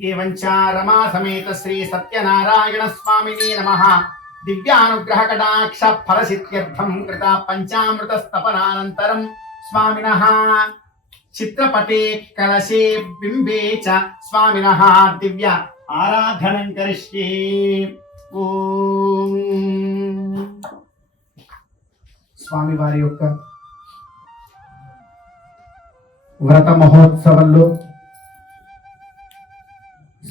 ఏవంచ రమా సమేత శ్రీ సత్యనారాయణ స్వామిని నమ దివ్యానుగ్రహ కటాక్ష ఫలసిత్యర్థం కృత పంచామృత స్తపనానంతరం స్వామిన చిత్రపటే కలశే బింబే చ స్వామిన దివ్య ఆరాధనం కరిష్యే స్వామి వారి యొక్క వ్రత మహోత్సవంలో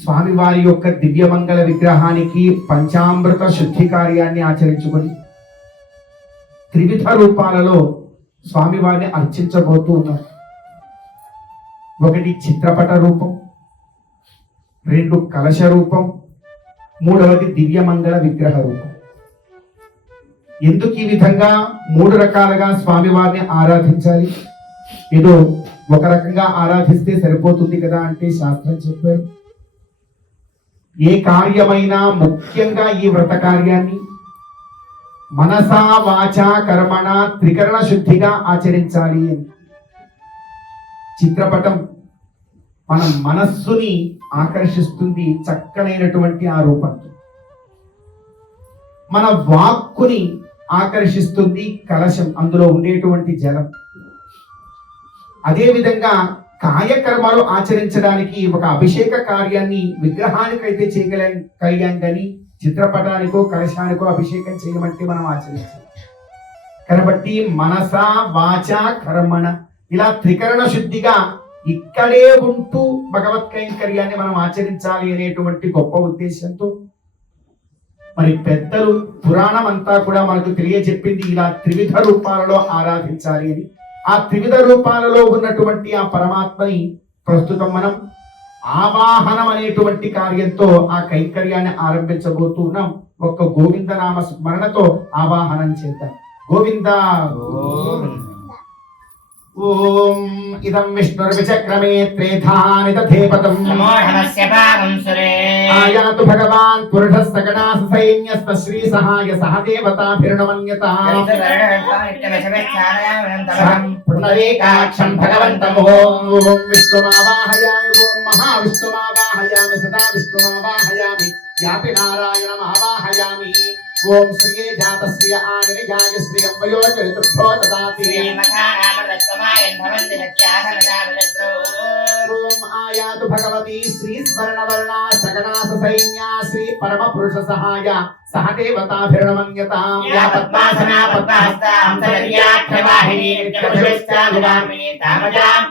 స్వామివారి యొక్క దివ్యమంగళ విగ్రహానికి పంచామృత శుద్ధి కార్యాన్ని ఆచరించుకొని త్రివిధ రూపాలలో స్వామివారిని అర్చించబోతూ ఉన్నారు. ఒకటి చిత్రపట రూపం రెండు కలశ రూపం మూడవది దివ్యమంగళ విగ్రహ రూపం. ఎందుకు ఈ విధంగా మూడు రకాలుగా స్వామివారిని ఆరాధించాలి? ఏదో ఒక రకంగా ఆరాధిస్తే సరిపోతుంది కదా అంటే శాస్త్రం చెప్పారు. ఏ కార్యమైనా ముఖ్యంగా ఈ వ్రత కార్యాన్ని మనసా వాచా కర్మణ త్రికరణ శుద్ధిగా ఆచరించాలి అని. చిత్రపటం మన మనస్సుని ఆకర్షిస్తుంది చక్కనైనటువంటి ఆ రూపంతో మన వాక్కుని ఆకర్షిస్తుంది కలశం అందులో ఉండేటువంటి జలం. అదేవిధంగా కార్యక్రమాలు ఆచరించడానికి ఒక అభిషేక కార్యాన్ని విగ్రహానికైతే చేయగలం కలిగాం కానీ చిత్రపటానికో కలశానికో అభిషేకం చేయమంటే మనం ఆచరించాలి. కాబట్టి మనస వాచ కర్మణ ఇలా త్రికరణ శుద్ధిగా ఇక్కడే ఉంటూ భగవత్ కైంకర్యాన్ని మనం ఆచరించాలి అనేటువంటి గొప్ప ఉద్దేశంతో మరి పెద్దలు పురాణం అంతా కూడా మనకు తెలియజెప్పింది ఇలా త్రివిధ రూపాలలో ఆరాధించాలి అని. ఆ త్రివిధ రూపాలలో ఉన్నటువంటి ఆ పరమాత్మని ప్రస్తుతం మనం ఆవాహనం అనేటువంటి కార్యంతో ఆ కైంకర్యాన్ని ఆరంభించబోతున్నాం ఒక్క గోవిందనామ స్మరణతో ఆవాహనం చేద్దాం. గోవింద. విష్ణుర్విచక్రమే త్రేధాని తథేపతం నమో నమస్య పాదం సురే ఆయాతు భగవాన్ పురుష సగణాస సైన్యస్త శ్రీ సహాయ సహదేవతాభిర్ణమన్యత పునరేకాక్షం భగవంతం ఓం విష్ణుమావాహయామి ఓం మహావిష్ణుమావాహయామి సదా విష్ణుమావాహయామి యాపి నారాయణమావాహయామి ఓం శ్రీయే జాత శ్రియ ఆనిర్యాయ శ్రియం వయో చరిత్రభో దదాతి. ఓం ఆయాతు భగవతి శ్రీ స్వర్ణవర్ణ సగణాస సైన్యా శ్రీ పరమ పురుష సహాయ సహదేవతాభిర్ణమన్యతాం. యా పద్మాసనా పద్మాస్తాం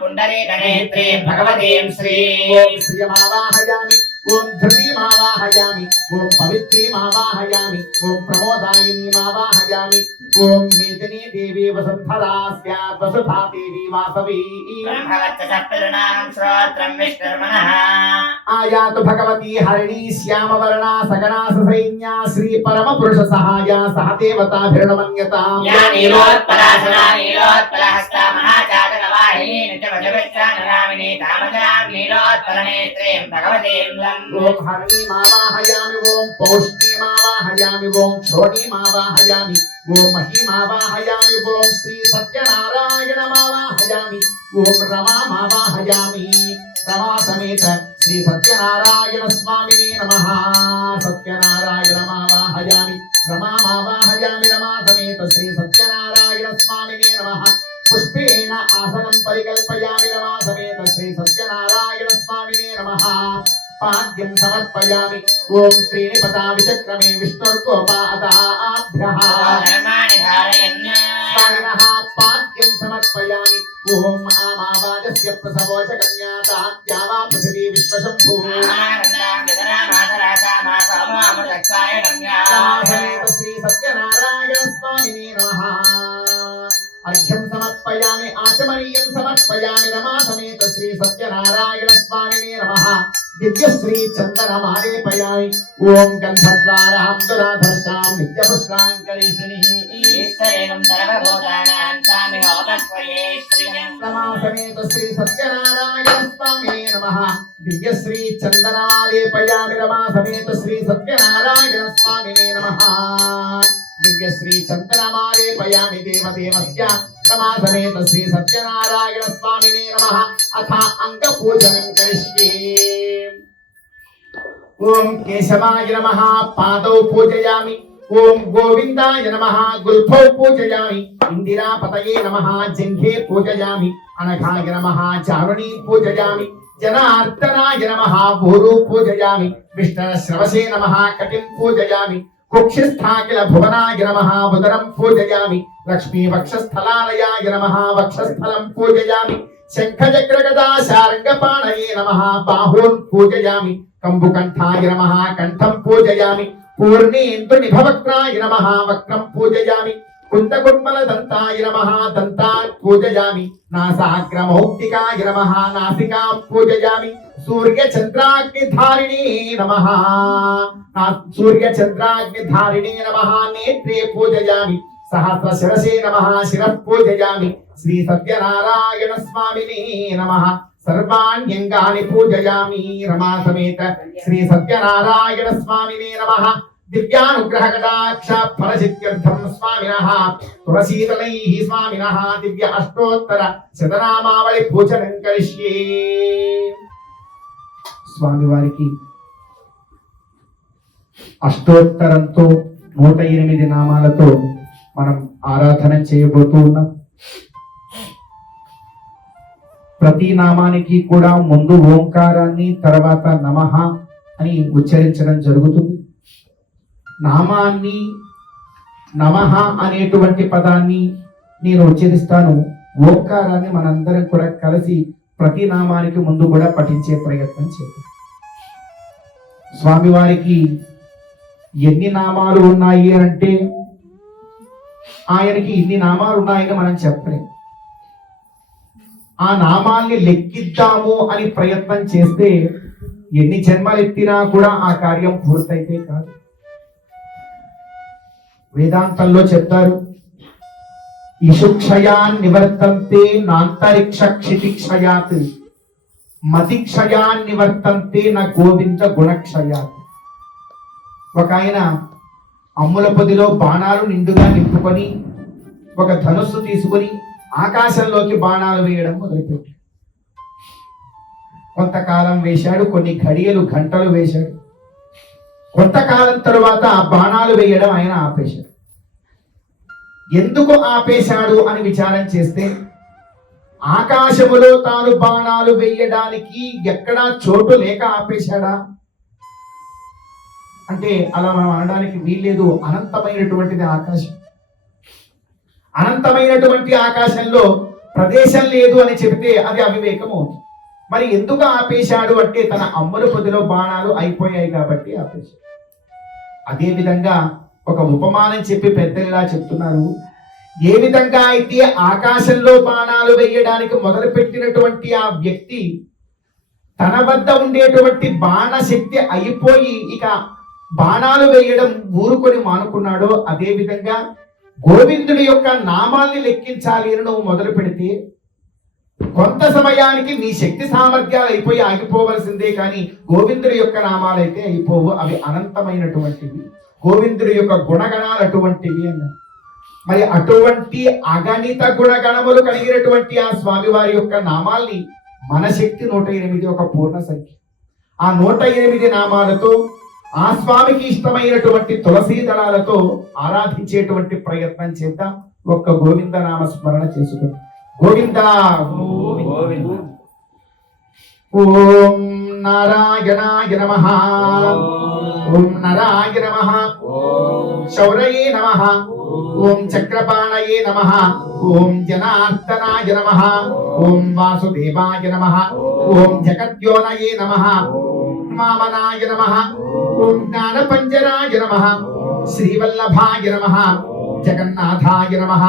పుండరీకనేత్రే భగవతీం శ్రీ. ఓం శ్రియమావాహయామి ఓం ధృతిమావాహయామి ఓం పవిత్రీమావాహయామి ఓం ప్రమోదాయినీమావాహయామి ఓం మేదినీ దేవి వసుంధరా స్యాత్ వసుధా దేవి వాసవి ఆయాతు భగవతి హరిణీ శ్యామవర్ణ సగణాస సైన్యా శ్రీ పరమ పురుష సహాయ సహదేవతాభిర్ణమన్యతాం. యా నీలోత్పలాసనా నీలోత్పలహస్తా మహాచాతకవాహినీ నిత్యమజవిశ్రానరామిని తామజాం నీలోత్పలనేత్రీం భగవతీం లం ఓం హరిణీమావాహయామి మావాహయామి ఓం క్షోణీమావాహయామి ఓం మహీమావాహయామి ఓం శ్రీ సత్యనారాయణమావాహయామి ఓం రమామావాహయామి రమా సమేత శ్రీ సత్యనారాయణ స్వామిని నమః. పాద్యం సమర్పయామి ఓం పదా విచక్రమే విష్ణుర్గోపాదాభ్యః పాద్యం సమర్పయామి ఓం ఆమావాజస్య ప్రసవోచ కన్యాతాత్యా వా పృథివీ విశ్వశంభూ శ్రీ సత్యనారాయణ స్వామినే నమః అర్ఘ్యం సమర్పయామి ఆచమనీయం సమర్పయామి రమా దివ్య శ్రీ చందనమాలేపయామి ఓం గంధద్వారాం దురాధర్షాం నిత్యపుష్టాంకరేషిణి రమా సమేత శ్రీ సత్యనారాయణ స్వామినే నమః దివ్య శ్రీ చందనమాలేపయామి రమా సమేత శ్రీ సత్యనారాయణ స్వామినే నమః దివ్య శ్రీ చందనమాలేపయామి దేవదేవస్య రమా సమేత శ్రీ సత్యనారాయణ స్వామినే నమ. అథ అంగ పూజనం కరిష్యే. ఓం కేశవాయ నమ. పాదౌ పూజయామి. ఓం గోవిందాయ నమ. గుల్ఫౌ పూజయామి. ఇందిరాపతయే నమ. జింఘే పూజయామి. అనఘాయ నమ. చారుణీ పూజయామి. జనార్దనాయ నమ. భూరు పూజయామి. విష్ణశ్రవసే నమ. కటిం పూజయామి. కుక్షిస్థాకిల భువనాయ నమ ఉదరం పూజయామి. లక్ష్మీ వక్షస్థలాలయాయ నమ వక్షస్థలం పూజయామి. శంఖచక్రగదా శార్ంగపాణయే నమ బాహోన్ పూజయామి. కంబుకంఠాయ నమ కంఠం పూజయామి. పూర్ణేందు నిభవక్రాయ నమ వక్రం పూజయామి. కుందకుడ్మల దంతాయ నమ దంతా పూజయామి. నాసాగ్రమౌక్తికాయ నమ నాసికాం పూజయామి. సూర్య చంద్రాగ్నిధారిణీ నమ సూర్య చంద్రాగ్నిధారిణీ నమ నేత్రే పూజయామి సహస్ర శిరసే నమ శిర పూజయామి శ్రీ సత్యనారాయణ స్వామిని నమ సర్వాణ్యంగాని పూజయామి రమా సమేత శ్రీ సత్యనారాయణ స్వామినే నమ దివ్యానుగ్రహ కటాక్ష ఫలసిద్ధ్యర్థం స్వామినః తులసీదలైః స్వామినః దివ్య స్వామివారికి అష్టోత్తరంతో నూట ఎనిమిది నామాలతో మనం ఆరాధన చేయబోతూ ఉన్నాం. ప్రతి నామానికి కూడా ముందు ఓంకారాన్ని తర్వాత నమః అని ఉచ్చరించడం జరుగుతుంది. నామాన్ని నమః అనేటువంటి పదాన్ని నేను ఉచ్చరిస్తాను. ఓంకారాన్ని మనందరం కూడా కలిసి ప్రతి నామానికి ముందు కూడా పఠించే ప్రయత్నం చేద్దాం. స్వామివారికి ఎన్ని నామాలు ఉన్నాయి అంటే ఆయనకి ఇన్ని నామాలు ఉన్నాయని మనం చెప్పలేం. ఆ నామాల్ని లెక్కిద్దాము అని ప్రయత్నం చేస్తే ఎన్ని జన్మలు ఎత్తినా కూడా ఆ కార్యం పూర్తయితే కాదు. వేదాంతంలో చెప్తారు ఇషుక్షయాన్ నివర్తంతే నాంతరిక్ష క్షితిక్షయాత్ మతిక్షయాన్ని వర్తంతే నా గోవింద గుణక్షయా. ఒక ఆయన అమ్ముల పొదిలో బాణాలు నిండుగా నింపుకొని ఒక ధనుస్సు తీసుకొని ఆకాశంలోకి బాణాలు వేయడం మొదలుపెట్టాడు. కొంతకాలం వేశాడు కొన్ని ఘడియలు గంటలు వేశాడు. కొంతకాలం తరువాత ఆ బాణాలు వేయడం ఆయన ఆపేశాడు. ఎందుకు ఆపేశాడు అని విచారం చేస్తే ఆకాశములో తాను బాణాలు వేయడానికి ఎక్కడా చోటు లేక ఆపేశాడా? అంటే అలా మనం అనడానికి వీల్లేదు అనంతమైనటువంటిది ఆకాశం. అనంతమైనటువంటి ఆకాశంలో ప్రదేశం లేదు అని చెబితే అది అవివేకము మరి ఎందుకు ఆపేశాడు అంటే తన అమ్ముల పొదిలో బాణాలు అయిపోయాయి కాబట్టి ఆపేశాడు. అదేవిధంగా ఒక ఉపమానం చెప్పి పెద్దలు ఇలా చెప్తున్నారు. ఏ విధంగా అయితే ఆకాశంలో బాణాలు వేయడానికి మొదలు పెట్టినటువంటి ఆ వ్యక్తి తన వద్ద ఉండేటువంటి బాణ శక్తి అయిపోయి ఇక బాణాలు వేయడం ఊరుకొని మానుకున్నాడో అదే విధంగా గోవిందుడి యొక్క నామాల్ని లెక్కించాలి అని నువ్వు మొదలు పెడితే కొంత సమయానికి నీ శక్తి సామర్థ్యాలు అయిపోయి ఆగిపోవలసిందే కానీ గోవిందుడి యొక్క నామాలైతే అయిపోవు. అవి అనంతమైనటువంటివి. గోవిందుడి యొక్క గుణగణాలు అటువంటివి అన్నారు మరి అటువంటి అగణిత గుణగణములు కలిగినటువంటి ఆ స్వామివారి యొక్క నామాల్ని మన శక్తి నూట ఎనిమిది ఒక పూర్ణ సంఖ్య. ఆ నూట ఎనిమిది నామాలతో ఆ స్వామికి ఇష్టమైనటువంటి తులసీ దళాలతో ఆరాధించేటువంటి ప్రయత్నం చేద్దాం. ఒక్క గోవింద నామ స్మరణ చేసుకుందాం. గోవింద! గోవింద. ఓం నారాయణాయ నమ ఓం నరాయ నమ శౌరయే నమ ఓం చక్రపాణయే నమ ఓం జనార్దనాయ నమ ఓం వాసుదేవాయ నమ ఓం జగద్యోనయే నమ వామనాయ నమ ఓం జ్ఞానపంజరాయ నమ శ్రీవల్లభాయ నమ జగన్నాథాయ నమ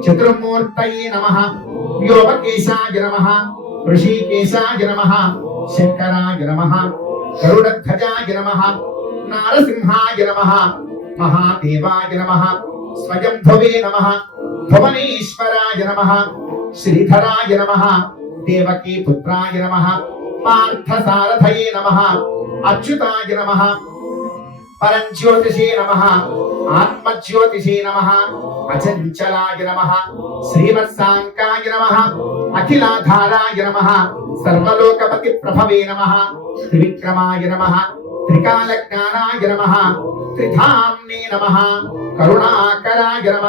చతుర్మూర్తయే నమ వ్యోమకేశాయ నమ ఋషికేశాయ నమ శంకరాయ నమ గరుడధ్వజాయ నమ నారసింహాయ నమ మహాదేవాయ నమ స్వయంభవే నమ భువనేశ్వరాయ నమ శ్రీధరాయ నమ దేవకీ పుత్రాయ నమ పార్థసారథయే నమ అచ్యుతాయ నమ పరంజ్యోతిషే నమ ఆత్మజ్యోతిషే నమ అచంచలాయ నమ శ్రీమత్సాంకాయ నమ అఖిలాధారాయ నమ సర్వలోకపతి ప్రభవే నమ త్రివిక్రమాయ నమ త్రికాల జ్ఞానాయ నమ త్రిధామ్నే నమ కరుణాకరాయ నమ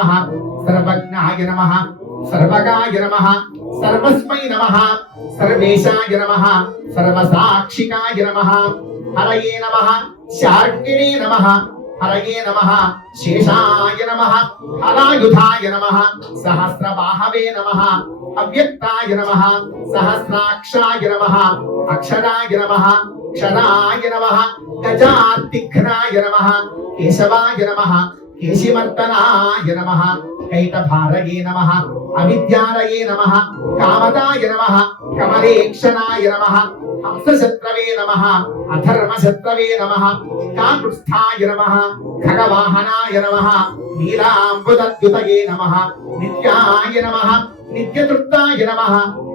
సర్వజ్ఞాయ నమ సర్వగాయ నమ సర్వస్మై నమ సర్వేశాయ నమ సర్వసాక్షికాయ నమ హరయే నమ శార్గిణే నమ హరయే నమ శేషాయ నమ హరాయుధాయ నమ సహస్రబాహవే నమ అవ్యక్తాయ నమ సహస్రాక్షాయ నమ అక్షరాయ నమ క్షరాయ నమ గజాతిఘ్నాయ నమ కేశవాయ నమ కేశివర్తనాయ నమ కైటభారయే నమ అవిద్యాలయే నమ కామదాయ నమ కమలేక్షణాయ నమ హంసశత్రవే నమ అధర్మశత్రవే నమ కాకృష్ఠాయ నమ ఖగవాహనాయ నమ నీలాంబుదద్యుతయే నమ నిత్యాయ నమ నిత్యతృప్తాయ నమ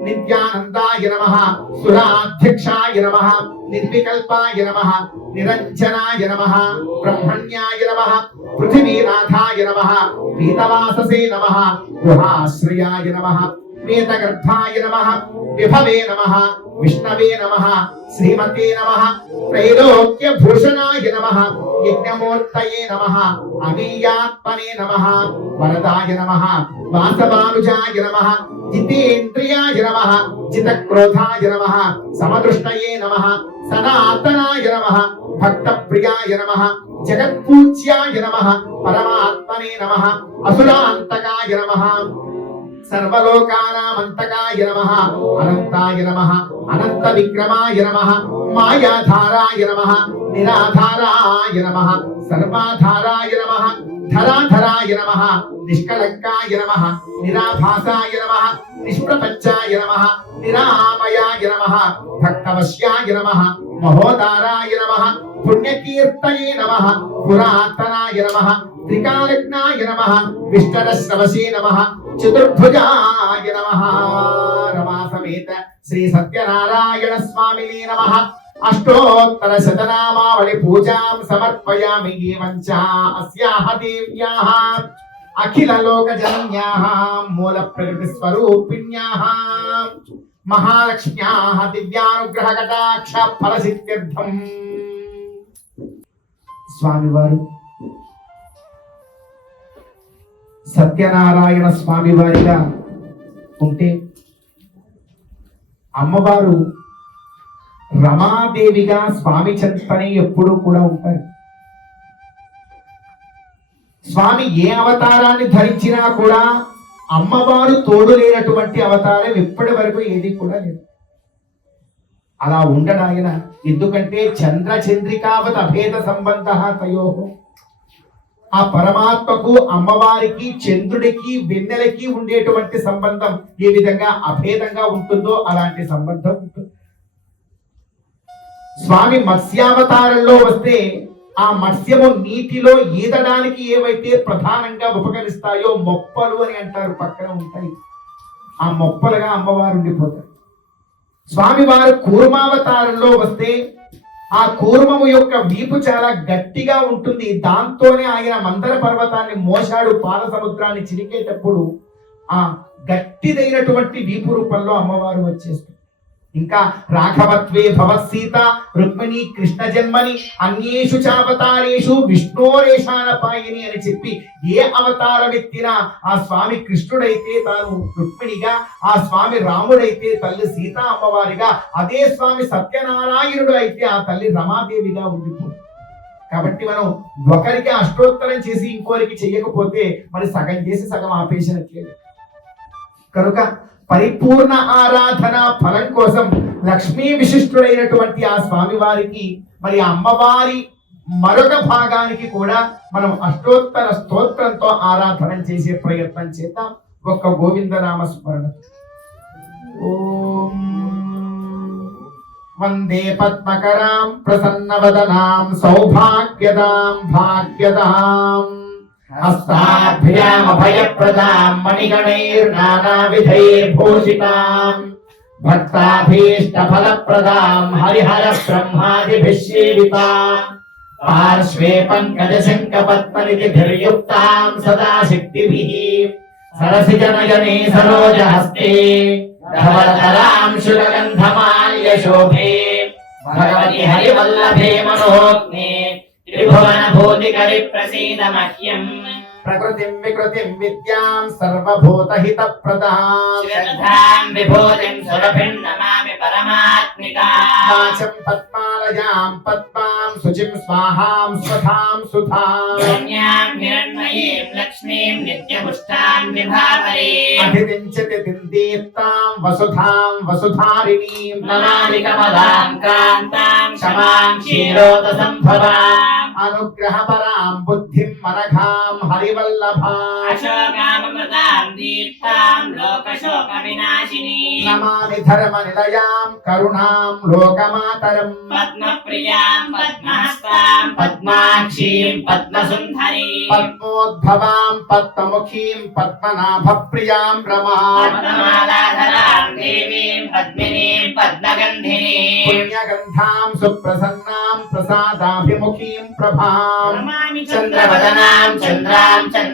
నిత్యానందాయ నమ సురాధ్యక్షాయ నమ నిర్వికల్పాయ నమ నిరంజనాయ నమ బ్రహ్మణ్యాయ నమ పృథివీనాథాయ నమ పీతవాససే నమ గుహాశ్రయాయ నమ. వేదగర్భాయ నమ విభవే నమ విష్ణవే నమ శ్రీమతే నమ త్రైలోక్య భూషణాయ నమ యజ్ఞమూర్తయే నమ అమీయాత్మనే నమ వరదాయ నమ వాసవానుజాయ నమ జితేంద్రియాయ నమ జితక్రోధాయ నమ సమదృష్టయే నమ సనాతనాయ నమ భక్తప్రియాయ నమ జగత్పూజ్యాయ నమ పరమాత్మనే నమ అసురాంతకాయ నమ సర్వలోకానామంతకాయ నమ. అనంతాయ నమ. అనంత విక్రమాయ నమ. మాయాధారాయ నమ. నిరాధారాయ నమ సర్వాధారాయ నమ ధరాధరాయ నమ నిష్కలంకాయ నమ నిరాభాసాయ నమ నిష్ప్రపంచాయ నమ నిరామయాయ నమ భక్తవశ్యాయ నమ మహోదారాయ నమ పుణ్యకీర్తయే నమ పురాతనాయ నమ త్రికాలజ్ఞాయ నమ విష్ణరశ్రవసే నమ చతుర్భుజాయ నమ రమాసమేత శ్రీ సత్యనారాయణ స్వామినే నమ. అష్టోత్తర శతనామావళి పూజాం సమర్పయామి ఏవంచ అస్యాహ దేవ్యాః అఖిల లోక జనన్యాః మూల ప్రకృతి స్వరూపిణ్యాః మహాలక్ష్మ్యాః దివ్యానుగ్రహ కటాక్ష ఫలసిద్ధ్యర్థం స్వామివారు సత్యనారాయణ స్వామి వారిగా ఉంటే అమ్మవారు రమాదేవిగా స్వామి చెంతనే ఎప్పుడూ కూడా ఉంటారు. స్వామి ఏ అవతారాన్ని ధరించినా కూడా అమ్మవారు తోడు లేనటువంటి అవతారం ఇప్పటి వరకు ఏది కూడా లేదు. అలా ఉండడాయన ఎందుకంటే చంద్ర చంద్రికావత అభేద సంబంధ తయో. ఆ పరమాత్మకు అమ్మవారికి చంద్రుడికి వెన్నెలకి ఉండేటువంటి సంబంధం ఏ విధంగా అభేదంగా ఉంటుందో అలాంటి సంబంధం ఉంటుంది. స్వామి మత్స్యావతారంలో వస్తే ఆ మత్స్యము నీటిలో ఈదడానికి ఏవైతే ప్రధానంగా ఉపకరిస్తాయో మొప్పలు అని అంటారు పక్కన ఉంటాయి. ఆ మొప్పలుగా అమ్మవారు ఉండిపోతారు. స్వామి వారు కూర్మావతారంలో వస్తే ఆ కూర్మము యొక్క వీపు చాలా గట్టిగా ఉంటుంది. దాంతోనే ఆయన మందర పర్వతాన్ని మోసాడు పాల సముద్రాన్ని చిరికేటప్పుడు ఆ గట్టిదైనటువంటి వీపు రూపంలో అమ్మవారు వచ్చేస్తుంది ఇంకా రాఘవత్వే భవసీత రుక్మిణి కృష్ణ జన్మని అన్యేషు చావతారేషు విష్ణోరేషానపాయిని అని చెప్పి ఏ అవతారం ఎత్తినా ఆ స్వామి కృష్ణుడైతే తాను రుక్మిణిగా ఆ స్వామి రాముడైతే తల్లి సీతా అమ్మవారిగా అదే స్వామి సత్యనారాయణుడు అయితే ఆ తల్లి రమాదేవిగా ఉండిపోతుంది. కాబట్టి మనం ఒకరికి అష్టోత్తరం చేసి ఇంకోరికి చెయ్యకపోతే మరి సగం చేసి సగం ఆపేసినట్లేదు కనుక పరిపూర్ణ ఆరాధన ఫలం కోసం లక్ష్మీ విశిష్టుడైనటువంటి ఆ స్వామివారికి మరి అమ్మవారి మరొక భాగానికి కూడా మనం అష్టోత్తర స్తోత్రంతో ఆరాధన చేసే ప్రయత్నం చేద్దాం. ఒక్క గోవిందనామ స్మరణ. ఓం వందే పద్మకరాం ప్రసన్నవదనాం సౌభాగ్యదాం భాగ్యదాం. హస్తాభ్యామభయప్రదాం మణిగణైర్నానావిధైర్భూషితాం భక్తాభీష్టఫలప్రదాం హరిహర బ్రహ్మాదిభిः సేవితాం పార్శ్వే పంకజశంఖపద్మనిధిభిర్యుక్తాం సదా శక్తిభిः సరసిజనయనే సరోజహస్తే ధవలతరాం శులగంధమాల్యశోభే భగవతి హరివల్లభే మనోజ్ఞే ప్రకృతిం వికృతిం విద్యాం సర్వభూతహిత ప్రదాం విభూతిం సురభిం నమామి పరమాత్మికా వాచం పద్మాలయాం పద్మాం శుచిం స్వాహాం స్వధాం సుధాం హిరణ్మయీం లక్ష్మీం నిత్యపుష్టాం విభావరీం అభివించతి దిందీప్తాం వసుధాం వసుధారిణీం నమామి కమలాం కాంతాం క్షమాం క్షీరోద సంభవాం అనుగ్రహపరాం బుద్ధిం మనఘాం హరివల్లభా. దీప్తాం లోకశోక వినాశిని నమామి ధర్మ నిలయాం కరుణాం లోకమాతరం పద్మప్రియాం పద్మహస్తాం పద్మాక్షీం పద్మసుందరీ పద్మోద్భవాం పద్మముఖీం పద్మనాభ ప్రియాం రమాం పద్మమాలాధరాం దేవీం పద్మినీం పద్మగంధినీం పుణ్యగంధాం సుప్రసన్నాం ప్రసాదాభిముఖీం ప్రభాం చంద్రవదనాం చంద్రాం చంద్ర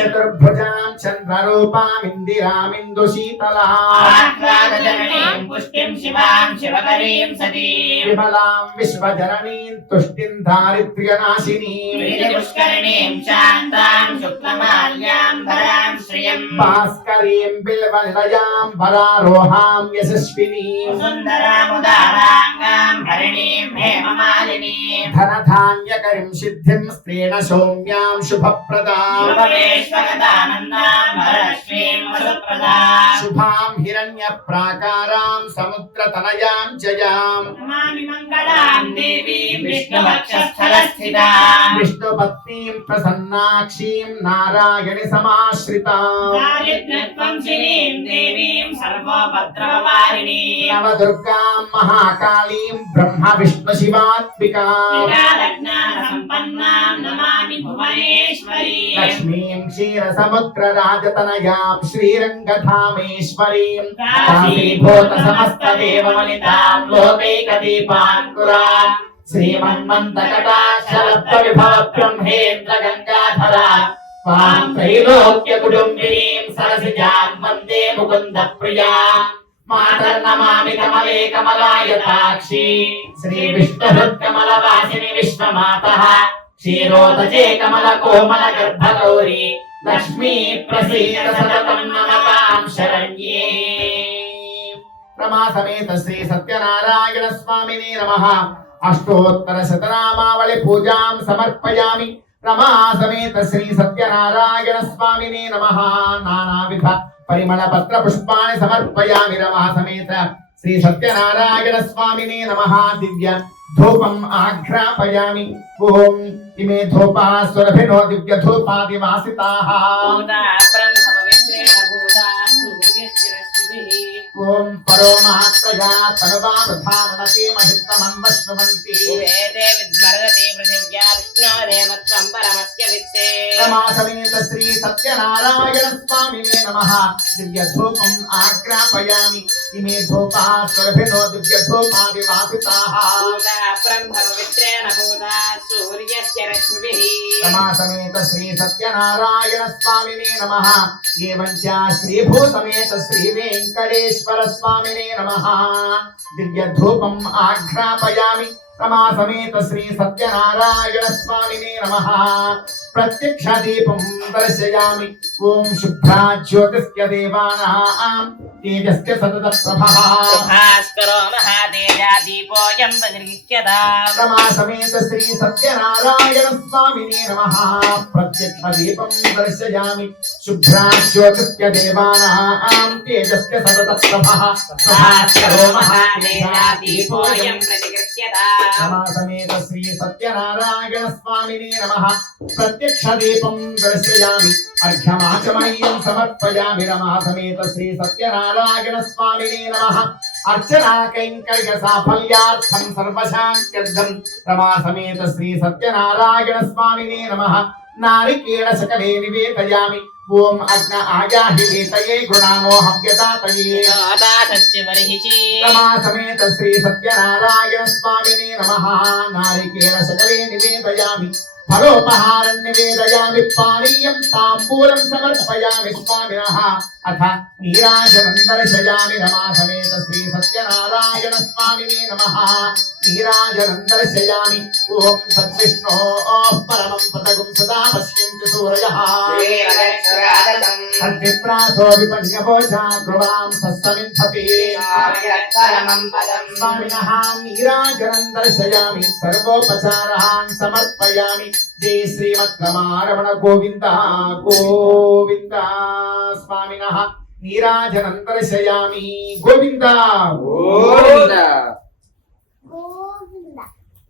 చతుర్భుజాం చంద్రరూపామిందిరామిందు శీతలాం ఆహ్లాదజననీం పుష్టిం శివాం శివకరీం సతీం విమలాం విశ్వజననీం తుష్టిం దారిద్ర్యనాశినీం పుష్కరిణీం శాంతాం శుక్లమాల్యాం భరాం శ్రియం భాస్కరీం బిల్వనిలయాం వరారోహాం యశస్వినీం సుందరాముదారాంగాం హరిణీం హేమమాలినీం ధనధాన్యకరిం సిద్ధిం స్త్రీణ సౌమ్యాం శుభప్రదాం శుభవేశ్వగతానందాం వరలక్ష్మీం వసుప్రదాం శుభాం దేవీం విష్ణువక్షస్థలస్థితాం విష్ణుపత్నీం ప్రసన్నాక్షీం నారాయణి సమాశ్రితాం దారిద్ర్యత్వంశినీం దేవీం సర్వోపద్రవవారిణీం నవదుర్గాం మహాకాళీం బ్రహ్మ విష్ణు శివాత్మికాం విరాలజ్ఞాన సంపన్నాం నమామి భువనేశ్వరీం లక్ష్మీం క్షీరసముద్ర రాజతనయాం శ్రీరంగధామేశ్వరీం కాశీభూత సమస్త దేవమలితాం లోకైకదీపాంకురాం శ్రీమన్మంతకటాక్షరత్వ విభవ బ్రహ్మేంద్ర గంగాధరా త్వాం త్రైలోక్య కుటుంబినీం సరసిజాం వందే ముకుంద ప్రియా మాతర్నమామి కమలే కమలాయతాక్షి శ్రీ విష్ణుహృత్కమల వాసిని విశ్వమాతః క్షీరోదజే కమల కోమల గర్భగౌరి లక్ష్మీ ప్రసీద సతతం నమతాం శరణ్యే రమా సమేత శ్రీ సత్యనారాయణ స్వామినే నమః అష్టోత్తర శతనామావళి పూజాం సమర్పయామి రమా సమేత శ్రీ సత్యనారాయణ స్వామినే నమః నానావిధ పరిమళ పత్ర పుష్పాన్ని సమర్పయామి ఓం పరో వేదే పృథివ్యా పరమస్య విత్తే రమా సమేత శ్రీ సత్యనారాయణ స్వామినే నమః దివ్య ధూపం ఆగ్రాపయామి ఇమే ధూపా సురభినో దివ్య ధూపాది వాసితాః భూతా బ్రహ్మ పవిత్రేణ భూతా సూర్యస్య రశ్మిభిః రమా సమేత శ్రీ సత్యనారాయణ స్వామినే నమః ఏవం చ శ్రీభూ సమేత శ్రీ వెంకటేశ్వర స్వామినే నమ. దివ్య ధూపం ఆఘ్రాపయామి రమా సమేత శ్రీ సత్యనారాయణ స్వామినే నమ. ప్రత్యక్ష దీపం దర్శయామి. ఓం శుభ్రా జ్యోతిష్య దేవానా తేజస్య సతత ప్రభః భాస్కరో మహాతేజా దీపోయం ప్రతిగృహ్యతాం రమా సమేత శ్రీ సత్యనారాయణ స్వామినే నమః ప్రత్యక్ష దీపం దర్శయామి శుభ్రా జ్యోతిష్య దేవానాం తేజస్య సతత ప్రభః భాస్కరో మహాతేజా దీపోయం ప్రతిగృహ్యతాం రమా సమేత శ్రీ సత్యనారాయణ నమః అర్ఘ్యమాచమయ్యం సమర్పయామి రమా సమేత శ్రీ సత్యనారాయణ స్వామినే నమః అర్చనా కైంకర్య సాఫల్యార్థం సర్వశాంత్యర్థం రమా సమేత శ్రీ సత్యనారాయణ స్వామినే నమః నారికేళ సకలే నివేదయామి ఓం అగ్న ఆయాహి గుణానో హవ్యతాతయే సత్యవర్హిషి రమా సమేత శ్రీ సత్యనారాయణ స్వామినే నమః నారికేళ సకలే నివేదయామి ఫలోపహారం నివేదయామి పానీయం తాంబూలం సమర్పయామి స్వామినః. అథ నీరాజనం దర్శయామి రమాసమేత శ్రీ సత్యనారాయణ స్వామినే నమః. నీరాజనం దర్శయామి ఓం సద్విష్ణో పరమం పదగుం సదా పశ్యంతి సూరయః తద్విప్రాసో విపన్యవోచా గృహాం సస్తమింధతి పరమం పదం స్వామినః నీరాజనం దర్శయామి సర్వోపచారాన్ సమర్పయామి. జై శ్రీమద్రమారమణ గోవింద! గోవింద! స్వామినః నీరాజనం దర్శయామి గోవింద!